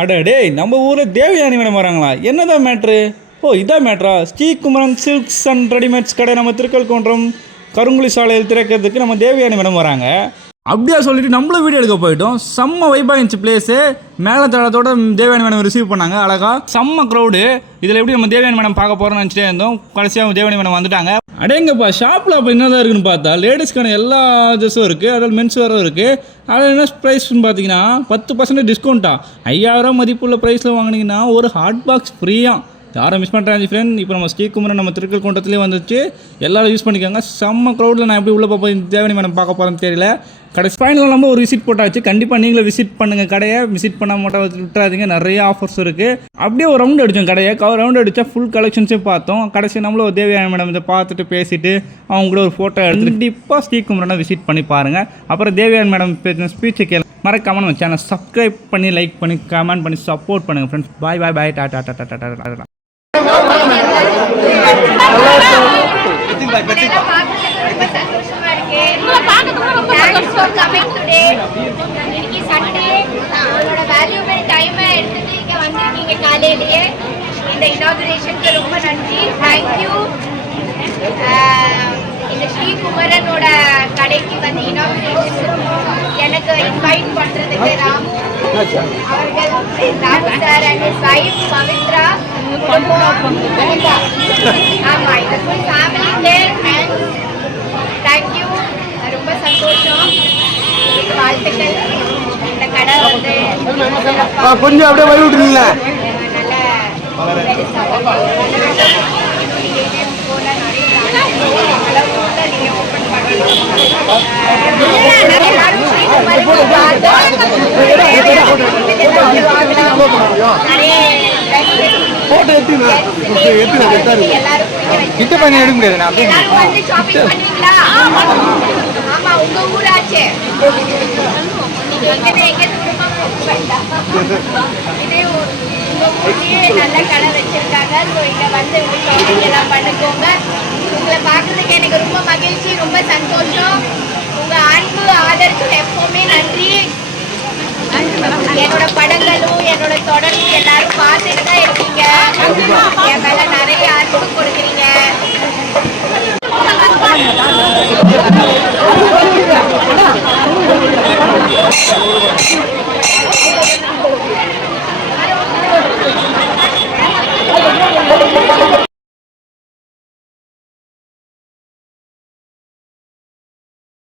அட டே நம்ம ஊரில் தேவயானி மேடம் வராங்களா? என்னதான் மேட்ரு ஓ இதான் மேட்ரா ஸ்ரீகுமரன் சில்க்ஸ் அண்ட் ரெடிமேட்ஸ் கடை நம்ம திருக்கல்குன்றம் கருங்குழி சாலையில் திறக்கிறதுக்கு நம்ம தேவயானி மேடம் வராங்க. அப்படியா சொல்லிட்டு நம்மளும் வீடியோ எடுக்க போயிட்டோம். செம்ம வைப்பாக இருந்துச்சு பிளேஸு மேலே தளத்தோட தேவயானி மேடம் ரிசீவ் பண்ணாங்க அழகாக செம்ம க்ரௌடு இதில் எப்படி நம்ம தேவயானி மேடம் பார்க்க போகிறோம்னு நினச்சிட்டே இருந்தோம். கடைசியாக தேவயானி மேடம் வந்துட்டாங்க. அடேங்கப்பா ஷாப்பில் அப்போ என்னதான் இருக்குன்னு பார்த்தா லேடிஸ்க்கான எல்லா ட்ரெஸ்ஸும் இருக்குது அதில் மென்ஸ் வேறும் இருக்குது அதில் என்ன ப்ரைஸ்னு பார்த்தீங்கன்னா பத்து பர்சன்டேஜ் டிஸ்கவுண்ட்டா ஐயாயிரம் மதிப்புள்ள ப்ரைஸில் வாங்கினீங்கன்னா ஒரு ஹாட் பாக்ஸ் ஃப்ரீயாக யாரும் மிஸ் பண்ணுறாங்க ஃப்ரெண்ட் இப்போ நம்ம ஸ்ரீகுமரன் நம்ம திருக்கல் கூட்டத்திலே வந்துச்சு. எல்லாரும் யூஸ் பண்ணிக்கோங்க. செம்ம க்ரௌடில் நான் எப்படி உள்ளே போய் தேவனி மேடம் பார்க்க போகிறேன்னு தெரியல. கடைசி ஃபைனல் நம்ம ஒரு விசிட் போட்டாச்சு. கண்டிப்பாக நீங்களும் விசிட் பண்ணுங்கள் கடையை. விசிட் பண்ண மாட்டோம் விட்டுறாதீங்க. நிறைய ஆஃபர்ஸ் இருக்குது அப்படியே ஒரு ரவுண்ட் அடித்தோம் கடையை. ரவுண்ட் அடித்தா ஃபுல் கலெக்ஷன்ஸே பார்த்தோம். கடைசி நம்மளும் ஒரு தேவயானி மேடம் இதை பார்த்துட்டு பேசிட்டு அவங்க கூட ஒரு ஃபோட்டோ எடுத்து கண்டிப்பாக ஸ்ரீகுமரனை விசிட் பண்ணி பாருங்கள் அப்புறம் தேவயானி மேடம் பேசின ஸ்பீச்சை கேளு மறக்காம நம்ம சேனல் சப்ஸ்கிரைப் பண்ணி லைக் பண்ணி கமெண்ட் பண்ணி சப்போர்ட் பண்ணுங்கள் friends bye bye bye Tata Tata Tata டாடா இன்னைக்கு Sunday. உங்களோட valuable time அ எடுத்துட்டு இங்க வந்திருக்கீங்க காலையிலேயே. இந்த inauguration-க்கு ரொம்ப நன்றி Thank you. ஆஹ், இந்த கடைக்கு வந்து inauguration எனக்கு இன்வைட் பண்றதுக்கு ராமு அவர்கள் sir and his wife Pavithra ஆமா இந்த ஃபுல் ஃபேமிலிக்கு அண்ட் தேங்க்யூ ரொம்ப சந்தோஷம் வாழ்த்துக்கள் இந்த கடை வந்து கொஞ்சம் அப்படியே வழி போல நிறைய போட்டோ எடுத்துங்க எடுத்துங்க எடுத்தாரு கிட்ட பண்ணி எடுக்க முடியாது நான் அப்படியே வந்து shopping பண்ணுவீங்களா? ஆமா, உங்க ஊராச்சே. நீங்க எங்கன்னு எங்க தூரமா. இதே ஊர்லயே நல்ல கடை வச்சிருக்காங்க. So, இங்க வந்து எல்லாம் பண்ணிக்கோங்க. உங்களை பார்க்கறதுக்கு எனக்கு ரொம்ப மகிழ்ச்சி ரொம்ப சந்தோஷம் உங்க அன்பு ஆதரவுக்கு எப்பவுமே நன்றி என்னோட படங்களும் என்னோட எல்லாரும் பார்த்துட்டு தான் இருக்கீங்க